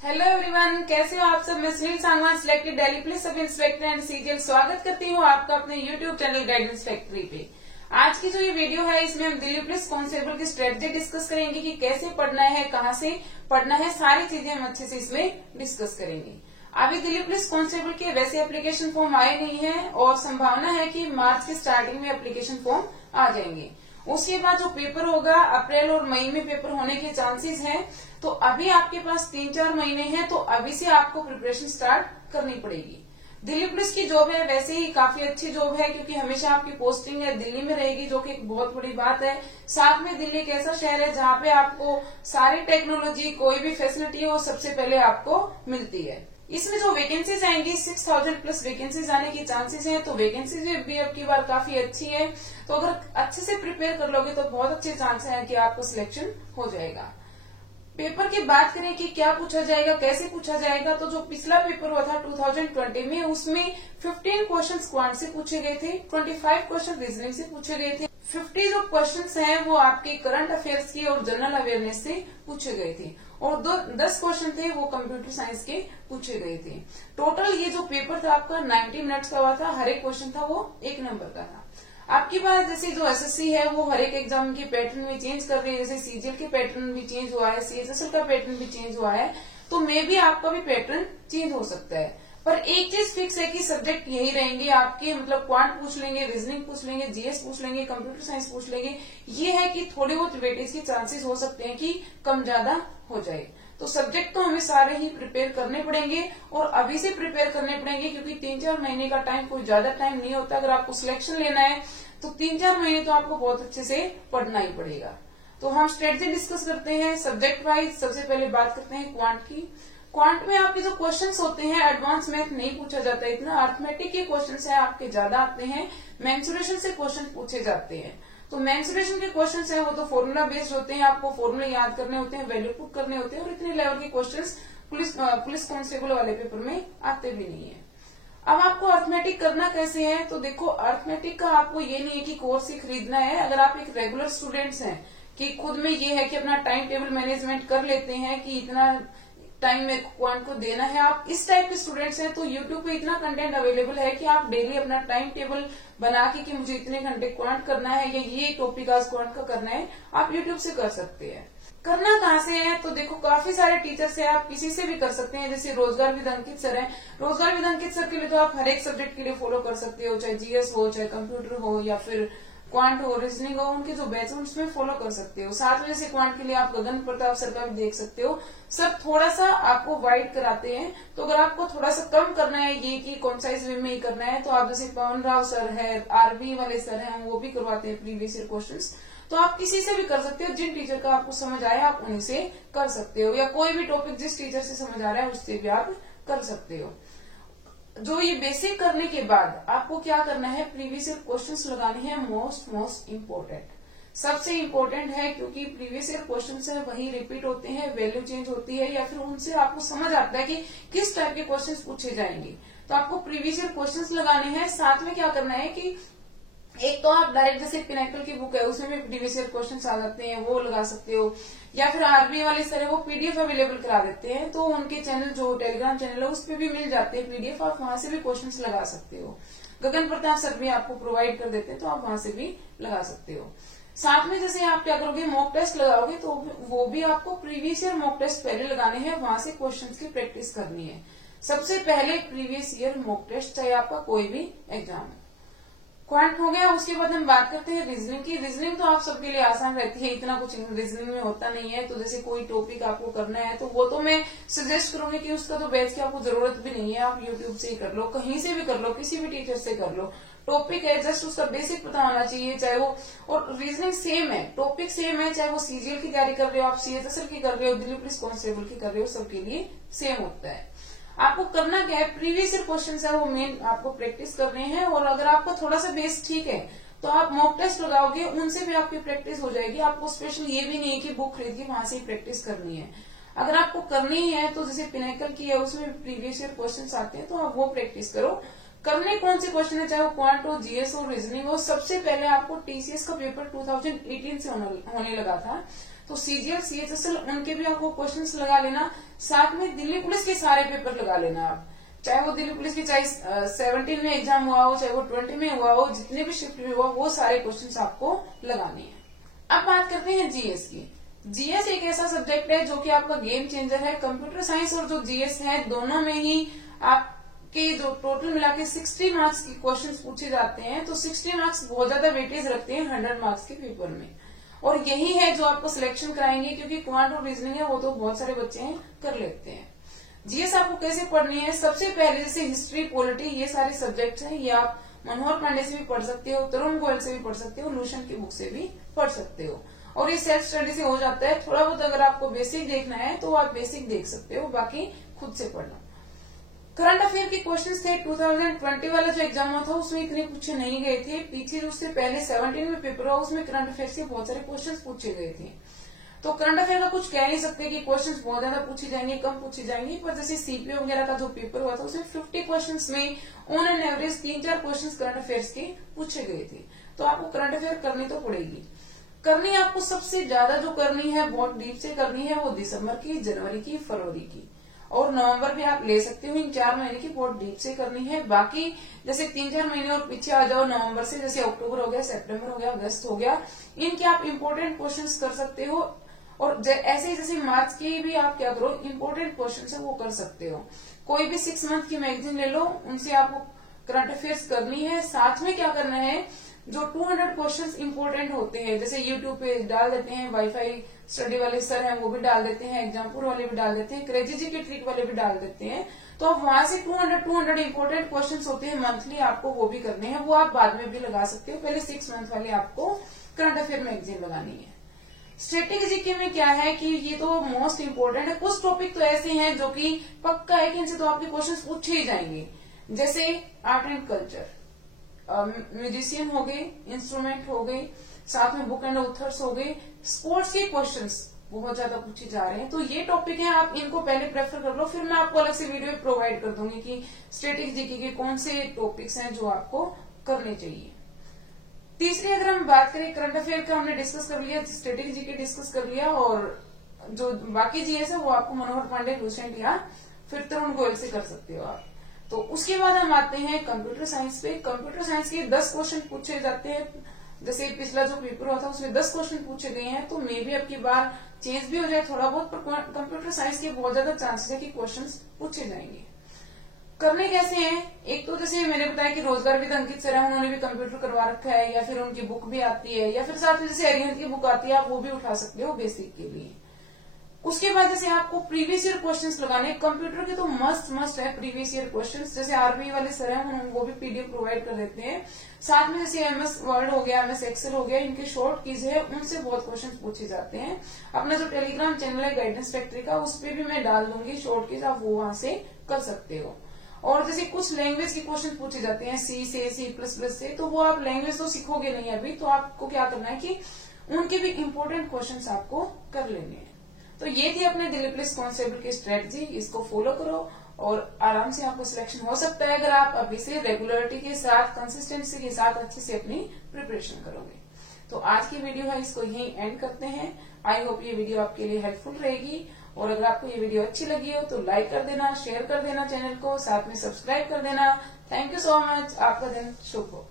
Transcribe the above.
Hello everyone, कैसे हो आप सब। मैं Sunil Sangwan, selected Delhi police sub inspector and CGL, स्वागत करती हूँ आपका अपने यूट्यूब चैनल गाइडेंस फैक्ट्री पे। आज की जो ये वीडियो है इसमें हम दिल्ली पुलिस कांस्टेबल की स्ट्रेटजी डिस्कस करेंगे कि कैसे पढ़ना है, कहाँ से पढ़ना है, सारी चीजें हम अच्छे से इसमें डिस्कस करेंगे। अभी दिल्ली पुलिस कांस्टेबल के वैसे एप्लीकेशन फॉर्म आए नहीं है और संभावना है कि मार्च के स्टार्टिंग में एप्लीकेशन फॉर्म आ जाएंगे। उसके बाद जो पेपर होगा अप्रैल और मई में पेपर होने के चांसेस हैं। तो अभी आपके पास 3-4 महीने हैं, तो अभी से आपको प्रिपरेशन स्टार्ट करनी पड़ेगी। दिल्ली पुलिस की जॉब है, वैसे ही काफी अच्छी जॉब है क्योंकि हमेशा आपकी पोस्टिंग है दिल्ली में रहेगी, जो कि एक बहुत बड़ी बात है। साथ में दिल्ली एक ऐसा शहर है जहाँ पे आपको सारी टेक्नोलॉजी, कोई भी फैसिलिटी है वो सबसे पहले आपको मिलती है। इसमें जो वैकेंसीज आएंगी 6000 प्लस वैकेंसीज आने की चांसेस हैं, तो वैकेंसीज भी अब की बार काफी अच्छी है। तो अगर अच्छे से प्रिपेयर कर लोगे तो बहुत अच्छे चांस है कि आपको सिलेक्शन हो जाएगा। पेपर की बात करें कि क्या पूछा जाएगा, कैसे पूछा जाएगा, तो जो पिछला पेपर हुआ था 2020 में, उसमें 15 क्वेश्चंस क्वांट से पूछे गए थे, 25 क्वेश्चन रीजनिंग से पूछे गए थे। 50 जो क्वेश्चंस हैं वो आपके करंट अफेयर्स की और जनरल अवेयरनेस से पूछे गए थे और 10 क्वेश्चन थे वो कंप्यूटर साइंस के पूछे गए थे। टोटल ये जो पेपर था आपका 90 मिनट्स का हुआ था। हर एक क्वेश्चन था वो 1 नंबर का था। आपकी बात जैसे जो एसएससी है वो हर एक एग्जाम के पैटर्न में चेंज कर रही है, जैसे सीजीएल के पैटर्न भी चेंज हुआ है, सीएचएसएल का पैटर्न भी चेंज हुआ है, तो मे भी आपका भी पैटर्न चेंज हो सकता है। पर एक चीज फिक्स है कि सब्जेक्ट यही रहेंगे आपके, मतलब क्वांट पूछ लेंगे, रीजनिंग पूछ लेंगे, जीएस पूछ लेंगे, कंप्यूटर साइंस पूछ लेंगे। ये है कि थोड़ी बहुत वेटेज के चांसेस हो सकते हैं कि कम ज्यादा हो जाए। तो सब्जेक्ट तो हमें सारे ही प्रिपेयर करने पड़ेंगे और अभी से प्रिपेयर करने पड़ेंगे क्योंकि 3-4 महीने का टाइम कोई ज्यादा टाइम नहीं होता। अगर आपको सिलेक्शन लेना है तो 3-4 महीने तो आपको बहुत अच्छे से पढ़ना ही पड़ेगा। तो हम स्ट्रेटजी डिस्कस करते हैं सब्जेक्ट वाइज। सबसे पहले बात करते हैं क्वांट की। क्वांट में आपके जो क्वेश्चंस होते हैं एडवांस मैथ नहीं पूछा जाता इतना, अर्थमेटिक के क्वेश्चंस है आपके ज्यादा आते हैं, मेंसुरेशन से क्वेश्चन पूछे जाते हैं। तो मेंसुरेशन के क्वेश्चंस हैं वो तो फॉर्मूला बेस्ड होते हैं, आपको फॉर्मूले याद करने होते हैं, वैल्यू पुट करने होते हैं और इतने लेवल के क्वेश्चंस पुलिस कांस्टेबल वाले पेपर में आते भी नहीं है। अब आपको अर्थमेटिक करना कैसे है, तो देखो अर्थमेटिक का आपको ये नहीं है कि कोर्स ही खरीदना है। अगर आप एक रेगुलर स्टूडेंट्स हैं कि खुद में ये है कि अपना टाइम टेबल मैनेजमेंट कर लेते हैं कि इतना टाइम में क्वांट को देना है, आप इस टाइप के स्टूडेंट्स हैं, तो यूट्यूब पे इतना कंटेंट अवेलेबल है कि आप डेली अपना टाइम टेबल बना के कि मुझे इतने घंटे क्वांट करना है या ये टॉपिक आज क्वांट का करना है, आप यूट्यूब से कर सकते हैं। करना कहाँ से है, तो देखो काफी सारे टीचर्स हैं, आप किसी से भी कर सकते हैं। जैसे रोजगार विद अंकित सर है, रोजगार विद अंकित सर के लिए तो आप हर एक सब्जेक्ट के लिए फॉलो कर सकते हो, चाहे जीएस हो, चाहे कंप्यूटर हो या फिर क्वांट हो, रीजनिंग हो, उनके जो बैच है उसमें फॉलो कर सकते हो। साथ में से क्वांट के लिए आप गगन प्रताप सर का भी देख सकते हो। सर थोड़ा सा आपको वाइड कराते हैं, तो अगर आपको थोड़ा सा कम करना है ये कि कॉन्साइज वे में ही करना है, तो आप जैसे पवन राव सर है, आरबी वाले सर है, वो भी करवाते हैं प्रीवियस ईयर क्वेश्चंस। तो आप किसी से भी कर सकते हो, जिन टीचर का आपको समझ आए आप उन्हीं से कर सकते हो, या कोई भी टॉपिक जिस टीचर से समझ आ रहा है उससे भी आप कर सकते हो। जो ये बेसिक करने के बाद आपको क्या करना है, प्रीवियस ईयर क्वेश्चंस लगाने हैं, मोस्ट इम्पोर्टेंट, सबसे इम्पोर्टेंट है क्योंकि प्रीवियस ईयर क्वेश्चंस है वही रिपीट होते हैं, वैल्यू चेंज होती है या फिर उनसे आपको समझ आता है कि किस टाइप के क्वेश्चंस पूछे जाएंगे। तो आपको प्रीवियस ईयर क्वेश्चंस लगाने हैं। साथ में क्या करना है कि एक तो आप डायरेक्ट जैसे पिनाकल की बुक है उसमें भी प्रीवियस ईयर क्वेश्चंस आ जाते हैं, वो लगा सकते हो, या फिर आरबी वाले सर है वो पीडीएफ अवेलेबल करा देते हैं, तो उनके चैनल जो टेलीग्राम चैनल है उस पर भी मिल जाते हैं पीडीएफ, आप वहां से भी क्वेश्चंस लगा सकते हो। गगन प्रताप सर भी आपको प्रोवाइड कर देते हैं, तो आप वहां से भी लगा सकते हो। साथ में जैसे आप क्या करोगे, मॉक टेस्ट लगाओगे, तो वो भी आपको प्रीवियस ईयर मॉक टेस्ट पहले लगाने हैं, वहां से क्वेश्चंस की प्रैक्टिस करनी है। सबसे पहले प्रीवियस ईयर मॉक टेस्ट, चाहे आपका कोई भी एग्जाम है। क्वांट हो गया, उसके बाद हम बात करते हैं रीजनिंग की। रीजनिंग तो आप सबके लिए आसान रहती है, इतना कुछ रीजनिंग में होता नहीं है। तो जैसे कोई टॉपिक आपको करना है तो वो तो मैं सजेस्ट करूंगी कि उसका तो बैच की आपको जरूरत भी नहीं है, आप यूट्यूब से ही कर लो, कहीं से भी कर लो, किसी भी टीचर से कर लो। टॉपिक है, जस्ट उसका बेसिक पता होना चाहिए, चाहे वो, और रीजनिंग सेम है, टॉपिक सेम है, चाहे वो सीजीएल की तैयारी कर रहे हो, आप सीएचएसएल की कर रहे हो, दिल्ली पुलिस कांस्टेबल की कर रहे हो, सबके लिए सेम होता है। आपको करना क्या है, प्रीवियस ईयर क्वेश्चन है वो मेन आपको प्रैक्टिस करने हैं, और अगर आपको थोड़ा सा बेस ठीक है तो आप मॉक टेस्ट लगाओगे, उनसे भी आपकी प्रैक्टिस हो जाएगी। आपको स्पेशल ये भी नहीं है कि बुक खरीद के वहां से ही प्रैक्टिस करनी है। अगर आपको करनी है तो जैसे पिनाकल की है उसमें प्रीवियस ईयर क्वेश्चन आते हैं, तो आप वो प्रैक्टिस करो। करने कौन से क्वेश्चन है, चाहे वो क्वांट हो, जीएस हो, रीजनिंग हो, सबसे पहले आपको टीसीएस का पेपर 2018 से होने लगा था। तो CGL CHSL उनके भी आपको क्वेश्चंस लगा लेना, साथ में दिल्ली पुलिस के सारे पेपर लगा लेना आप, चाहे वो दिल्ली पुलिस की चाहे 17 में एग्जाम हुआ हो, चाहे वो 20 में हुआ हो, जितने भी शिफ्ट में हुआ वो सारे क्वेश्चंस आपको लगाने हैं। अब बात करते हैं जीएस की। जीएस एक ऐसा सब्जेक्ट है जो कि आपका गेम चेंजर है। कंप्यूटर साइंस और जो जीएस है दोनों में ही आपके जो टोटल मिला के 60 मार्क्स के क्वेश्चंस पूछे जाते हैं। तो 60 मार्क्स बहुत ज्यादा वेटेज रखते हैं 100 मार्क्स के पेपर में, और यही है जो आपको सिलेक्शन कराएंगे, क्योंकि क्वांट और रीजनिंग है वो तो बहुत सारे बच्चे कर लेते हैं। जीएस आपको कैसे पढ़नी है, सबसे पहले जैसे हिस्ट्री, पॉलिटी, ये सारे सब्जेक्ट हैं, ये आप मनोहर पांडे से भी पढ़ सकते हो, तरुण गोयल से भी पढ़ सकते हो, लूशन की बुक से भी पढ़ सकते हो, और ये सेल्फ स्टडी से हो जाता है। थोड़ा बहुत अगर आपको बेसिक देखना है तो आप बेसिक देख सकते हो, बाकी खुद से पढ़ना। करंट अफेयर के क्वेश्चंस थे 2020 वाला जो एग्जाम हुआ था उसमें इतने पूछे नहीं गए थे। पीछे उससे पहले 17 में पेपर हुआ उसमें करंट अफेयर के बहुत सारे क्वेश्चन पूछे गए थे। तो करंट अफेयर का कुछ कह नहीं सकते कि क्वेश्चंस बहुत ज्यादा पूछी जाएंगे, कम पूछी जाएंगी, पर जैसे सीपीओ वगैरह का जो पेपर हुआ था उसमें 50 क्वेश्चंस में on an average 3-4 questions current affairs के पूछे गए थे। तो आपको करंट अफेयर करनी तो पड़ेगी। करनी आपको सबसे ज्यादा जो करनी है बहुत डीप से करनी है वो दिसंबर की, जनवरी की, फरवरी की, और नवंबर भी आप ले सकते हो। इन 4 महीने की बहुत डीप से करनी है। बाकी जैसे 3-4 महीने और पीछे आ जाओ नवंबर से, जैसे अक्टूबर हो गया, सितंबर हो गया, अगस्त हो गया, इनके आप इम्पोर्टेंट क्वेश्चंस कर सकते हो। और ऐसे ही जैसे मार्च की भी आप क्या करो, इम्पोर्टेंट क्वेश्चन है वो कर सकते हो। कोई भी 6 मंथ की मैगजीन ले लो, उनसे आपको करंट अफेयर्स करनी है। साथ में क्या करना है, जो 200 क्वेश्चंस इंपोर्टेंट होते हैं, जैसे यूट्यूब पे डाल देते हैं, वाईफाई स्टडी वाले सर हैं वो भी डाल देते हैं, एग्जामपुर वाले भी डाल देते हैं, क्रेजी जी के ट्रिक वाले भी डाल देते हैं। तो आप वहां से 200 इंपोर्टेंट क्वेश्चंस होते हैं मंथली, आपको वो भी करने हैं। वो आप बाद में भी लगा सकते हो, पहले 6 मंथ वाले आपको करंट अफेयर मैगजीन लगानी है। स्टैटिक जीके में क्या है कि ये तो मोस्ट इम्पोर्टेंट है। कुछ टॉपिक तो ऐसे हैं जो कि पक्का है कि इनसे तो आपके क्वेश्चंस पूछे ही जाएंगे, जैसे आर्ट एंड कल्चर, म्यूजिशियन हो गए, इंस्ट्रूमेंट हो गए, साथ में बुक एंड ऑथर्स हो गए, स्पोर्ट्स के क्वेश्चंस बहुत ज्यादा पूछे जा रहे हैं। तो ये टॉपिक है, आप इनको पहले प्रेफर कर लो, फिर मैं आपको अलग से वीडियो प्रोवाइड कर दूंगी कि स्टैटिक जीके के कौन से टॉपिक्स हैं जो आपको करने चाहिए। तीसरी अगर हम बात करें करंट अफेयर का, हमने डिस्कस कर लिया, स्टैटिक जीके डिस्कस कर लिया, और जो बाकी जीएस है वो आपको मनोहर पांडे, लूसेंट या फिर तरुण गोयल से कर सकते हो आप। तो उसके बाद हम आते हैं कंप्यूटर साइंस पे। कंप्यूटर साइंस के 10 क्वेश्चन पूछे जाते हैं। जैसे पिछला जो पेपर हुआ था उसमें 10 क्वेश्चन पूछे गए हैं, तो मे भी अब की बार चेंज भी हो जाए थोड़ा बहुत, पर कंप्यूटर साइंस के बहुत ज्यादा चांसेस है कि क्वेश्चन पूछे जाएंगे। करने कैसे हैं, एक तो जैसे मैंने बताया कि रोजगार विद अंकित सर है, उन्होंने भी कंप्यूटर करवा रखा है, या फिर उनकी बुक भी आती है, या फिर साथ में जैसे अरिहंत की बुक आती है, आप वो भी उठा सकते हो बेसिक के लिए। उसके बाद जैसे आपको प्रीवियस ईयर क्वेश्चंस लगाने, कंप्यूटर के तो मस्ट है प्रीवियस ईयर क्वेश्चंस, जैसे आरबीआई वाले सर हैं वो भी पीडीएफ प्रोवाइड कर देते हैं। साथ में जैसे एमएस वर्ड हो गया, एमएस एक्सेल हो गया, इनके शॉर्ट कीज है, उनसे बहुत क्वेश्चन पूछे जाते हैं। अपना जो टेलीग्राम चैनल है गाइडेंस फैक्ट्री का, उस पर भी मैं डाल दूंगी शॉर्ट कीज, आप वो वहां से कर सकते हो। और जैसे कुछ लैंग्वेज के क्वेश्चन पूछे जाते हैं सी से, C++ से, तो वो आप लैंग्वेज तो सीखोगे नहीं अभी, तो आपको क्या करना है कि उनके भी इम्पोर्टेंट क्वेश्चंस आपको कर लेने हैं। तो ये थी अपने दिल्ली पुलिस कांस्टेबल की स्ट्रेटजी, इसको फॉलो करो और आराम से आपको सिलेक्शन हो सकता है अगर आप अभी से रेगुलरिटी के साथ, कंसिस्टेंसी के साथ अच्छे से अपनी प्रिपरेशन करोगे। तो आज की वीडियो है इसको यहीं एंड करते हैं। आई होप ये वीडियो आपके लिए हेल्पफुल रहेगी, और अगर आपको ये वीडियो अच्छी लगी हो तो लाइक कर देना, शेयर कर देना चैनल को, साथ में सब्सक्राइब कर देना। थैंक यू सो मच, आपका दिन शुभ हो।